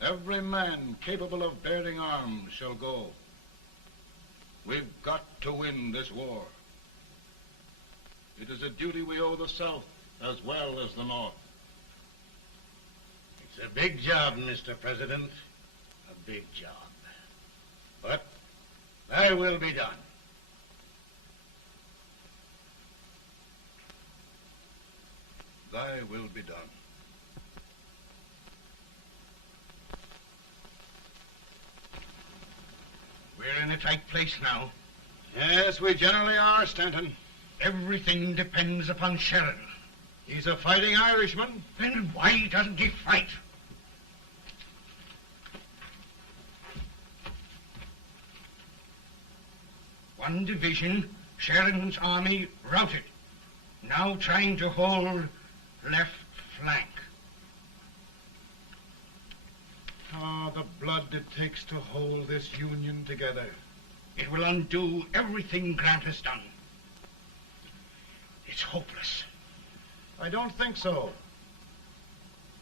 Every man capable of bearing arms shall go. We've got to win this war. It is a duty we owe the South as well as the North. It's a big job, Mr. President. A big job. But thy will be done. Thy will be done. We're in a tight place now. Yes, we generally are, Stanton. Everything depends upon Sheridan. He's a fighting Irishman. Then why doesn't he fight? One division, Sheridan's army, routed. Now trying to hold left flank. Ah, the blood it takes to hold this Union together. It will undo everything Grant has done. It's hopeless. I don't think so.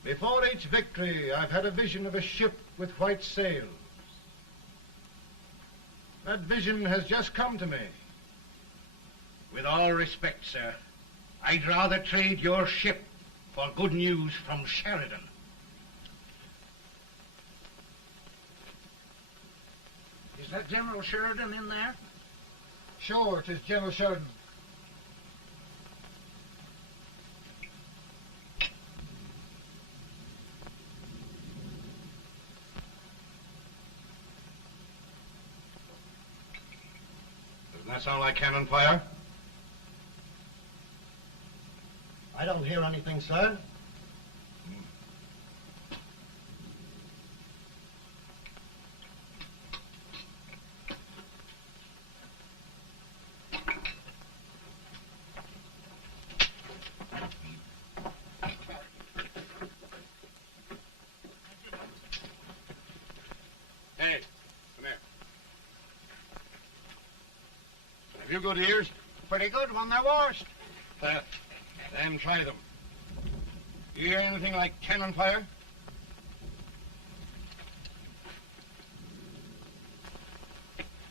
Before each victory, I've had a vision of a ship with white sails. That vision has just come to me. With all respect, sir, I'd rather trade your ship for good news from Sheridan. Is that General Sheridan in there? Sure, it is General Sheridan. Doesn't that sound like cannon fire? I don't hear anything, sir. Hey, come here. Have you good ears? Pretty good when they're washed. Then try them. You hear anything like cannon fire?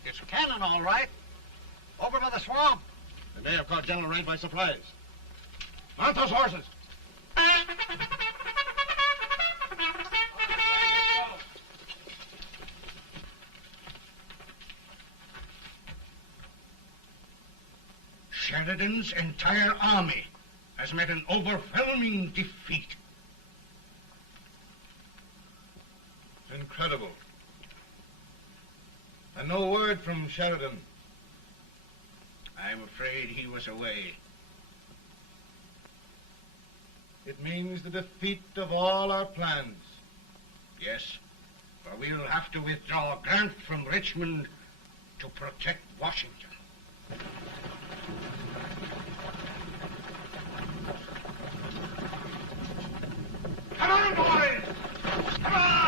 It's cannon, all right. Over by the swamp. They may have caught General Wright by surprise. Mount those horses. Sheridan's entire army has met an overwhelming defeat. Incredible. And no word from Sheridan. I'm afraid he was away. It means the defeat of all our plans. Yes, for we'll have to withdraw Grant from Richmond to protect Washington. Come on, boys! Come on!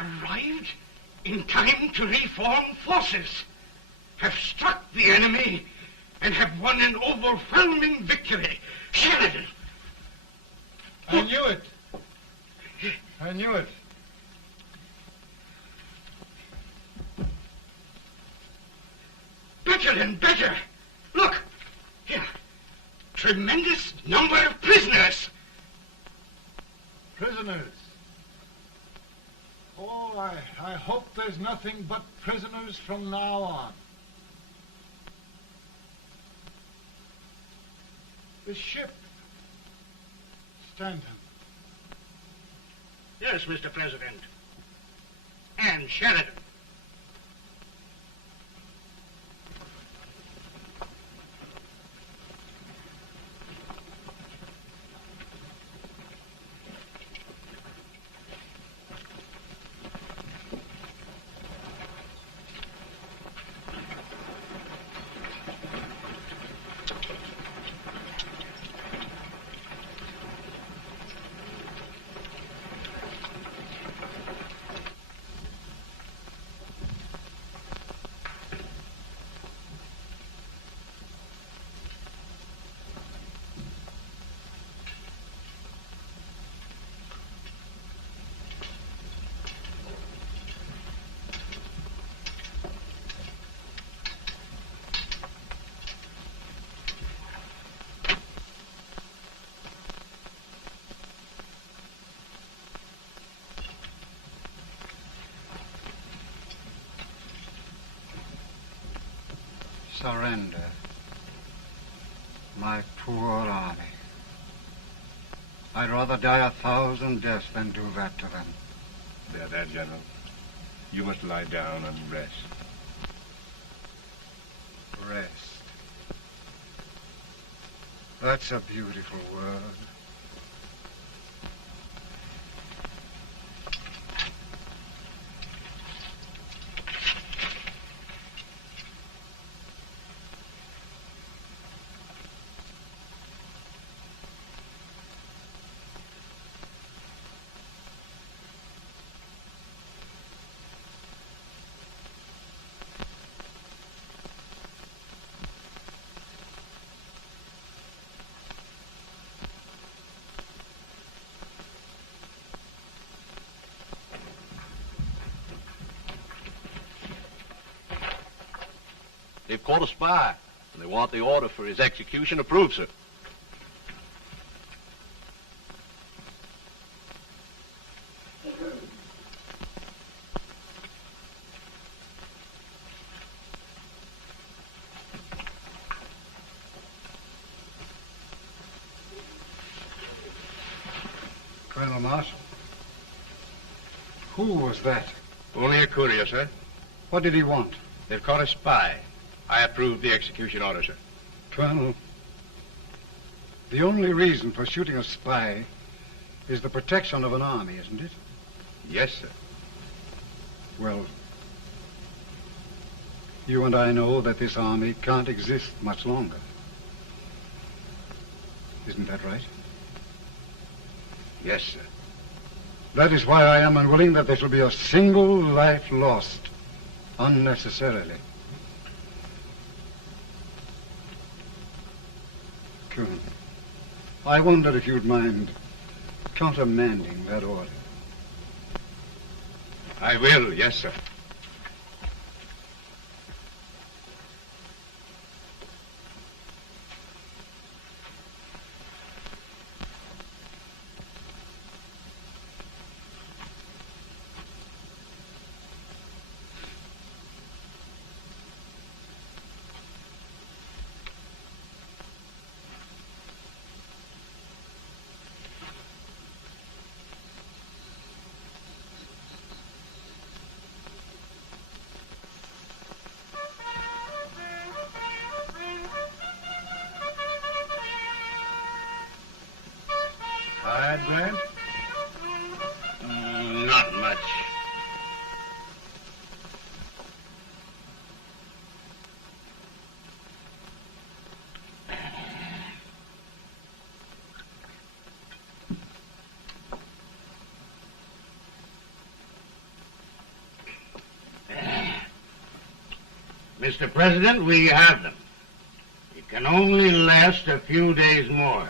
Arrived in time to reform forces, have struck the enemy, and have won an overwhelming victory. Sheridan! I knew it. I knew it. Better and better. Look, here. Tremendous number of prisoners. Prisoners? Oh, I hope there's nothing but prisoners from now on. The ship. Stanton. Yes, Mr. President. And Sheridan. Surrender. My poor army. I'd rather die 1,000 deaths than do that to them. There, General. You must lie down and rest. Rest. That's a beautiful word. They've caught a spy, and they want the order for his execution approved, sir. Colonel Marshall, who was that? Only a courier, sir. What did he want? They've caught a spy. I approve the execution order, sir. Colonel, the only reason for shooting a spy is the protection of an army, isn't it? Yes, sir. Well, you and I know that this army can't exist much longer. Isn't that right? Yes, sir. That is why I am unwilling that there shall be a single life lost unnecessarily. Truman, I wonder if you'd mind countermanding that order. I will, yes, sir. Tired, Grant? Not much. Mr. President, we have them. It can only last a few days more.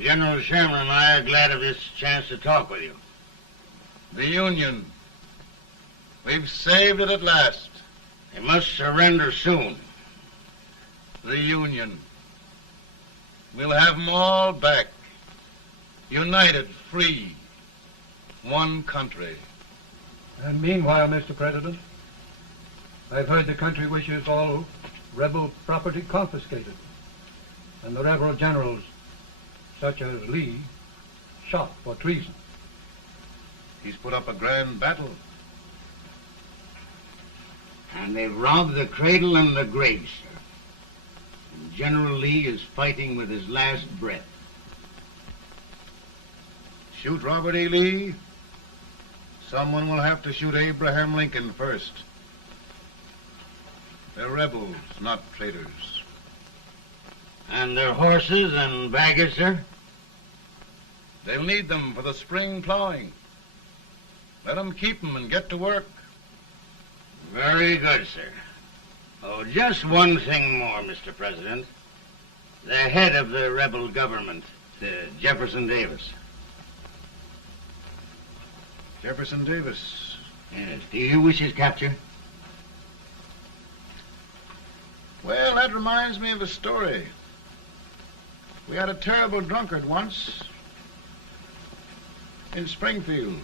General Sherman and I are glad of this chance to talk with you. The Union. We've saved it at last. They must surrender soon. The Union. We'll have them all back. United, free. One country. And meanwhile, Mr. President, I've heard the country wishes all rebel property confiscated, and the rebel generals, such as Lee, shot for treason. He's put up a grand battle. And they've robbed the cradle and the grave, sir. And General Lee is fighting with his last breath. Shoot Robert E. Lee? Someone will have to shoot Abraham Lincoln first. They're rebels, not traitors. And their horses and baggage, sir? They'll need them for the spring plowing. Let them keep them and get to work. Very good, sir. Oh, just one thing more, Mr. President. The head of the rebel government, Jefferson Davis. Jefferson Davis? Yes. Do you wish his capture? Well, that reminds me of a story. We had a terrible drunkard once in Springfield.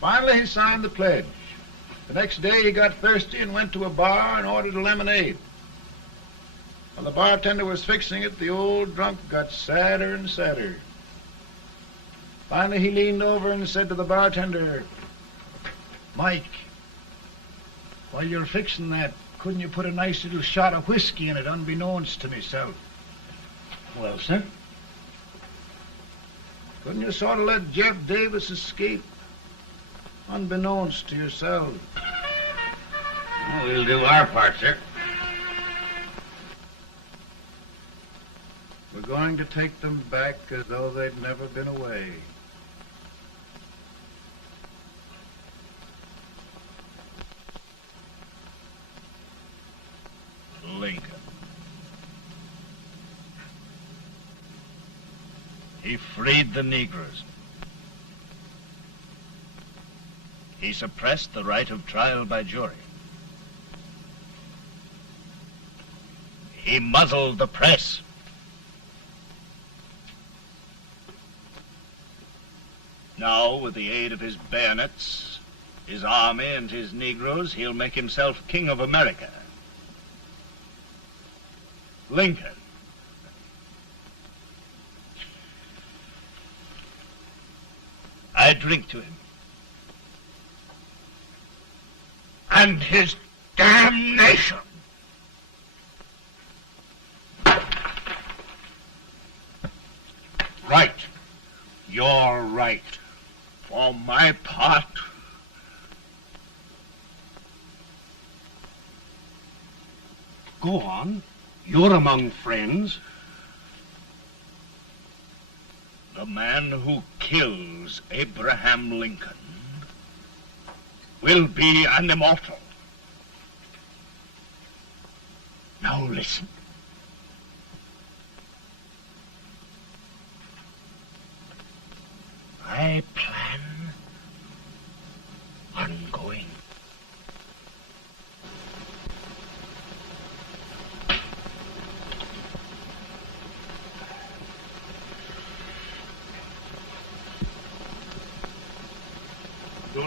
Finally, he signed the pledge. The next day, he got thirsty and went to a bar and ordered a lemonade. While the bartender was fixing it, the old drunk got sadder and sadder. Finally, he leaned over and said to the bartender, "Mike, while you're fixing that, couldn't you put a nice little shot of whiskey in it, unbeknownst to myself?" Well, sir? Couldn't you sort of let Jeff Davis escape, unbeknownst to yourself? Well, we'll do our part, sir. We're going to take them back as though they'd never been away. Lincoln. He freed the Negroes. He suppressed the right of trial by jury. He muzzled the press. Now, with the aid of his bayonets, his army, and his Negroes, he'll make himself king of America. Lincoln. I drink to him. And his damnation. Right. You're right. For my part, Go on. You're among friends. the man who kills Abraham Lincoln will be an immortal. Now listen.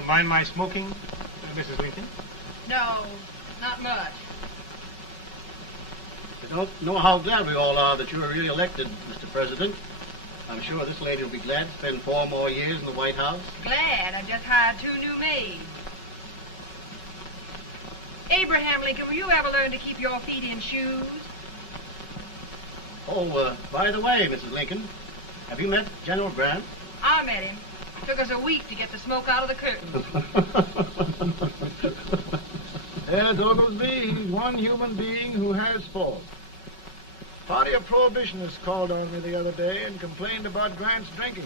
mind my smoking, Mrs. Lincoln? No, not much. I don't know how glad we all are that you were re-elected, Mr. President. I'm sure this lady will be glad to spend 4 more years in the White House. Glad. I just hired 2 new maids. Abraham Lincoln, will you ever learn to keep your feet in shoes? Oh, by the way, Mrs. Lincoln, have you met General Grant? I met him. Took us a week to get the smoke out of the curtains. Yes, Oglesby, he's one human being who has faults. Party of Prohibitionists called on me the other day and complained about Grant's drinking.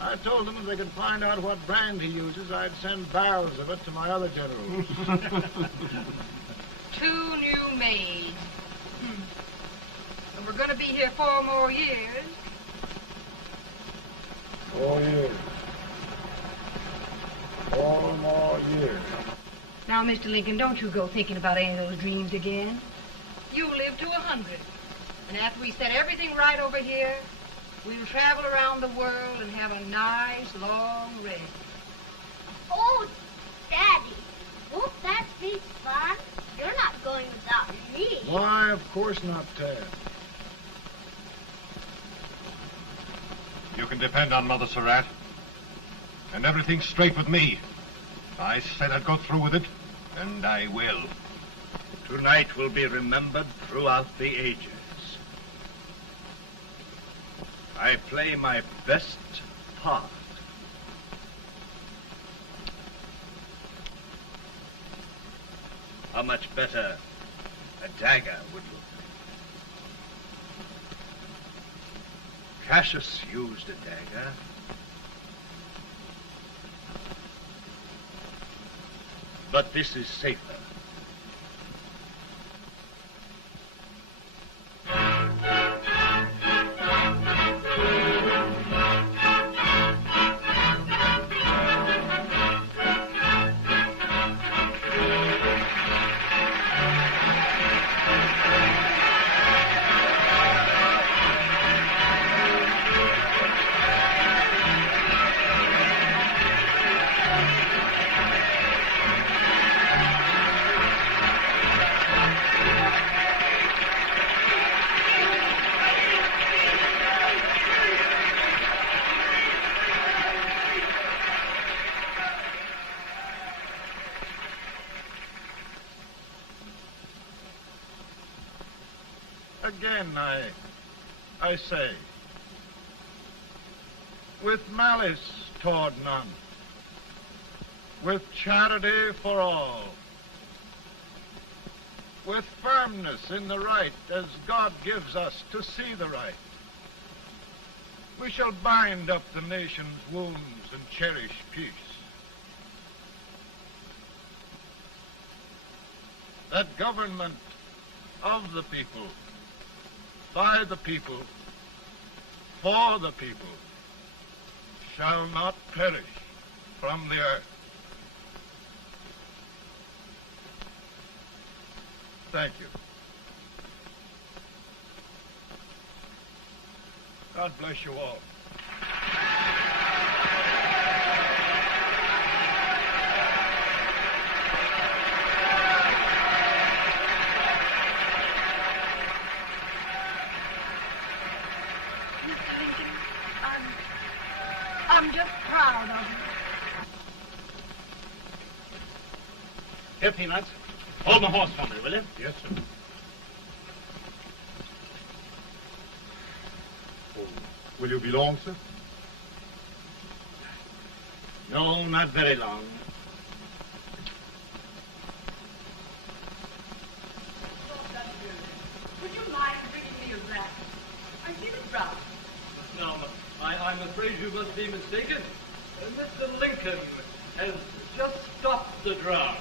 I told them if they could find out what brand he uses, I'd send barrels of it to my other generals. 2 new maids. And we're going to be here 4 more years. 4 years. 4 more years. Now, Mr. Lincoln, don't you go thinking about any of those dreams again. You live to 100. And after we set everything right over here, we'll travel around the world and have a nice, long rest. Oh, Daddy, won't that be fun? You're not going without me. Why, of course not, Tad. You can depend on Mother Surratt. And everything's straight with me. I said I'd go through with it, and I will. Tonight will be remembered throughout the ages. I play my best part. How much better a dagger would look. Cassius used a dagger. But this is safer. Again, I say, with malice toward none, with charity for all, with firmness in the right as God gives us to see the right, we shall bind up the nation's wounds and cherish peace. That government of the people, by the people, for the people, shall not perish from the earth. Thank you. God bless you all. I'm just proud of you. Here, Peanuts. Hold my horse for me, will you? Yes, sir. Oh, will you be long, sir? No, not very long. Would you mind bringing me a glass? I feel it brown. No, I'm afraid you must be mistaken. Mr. Lincoln has just stopped the draft.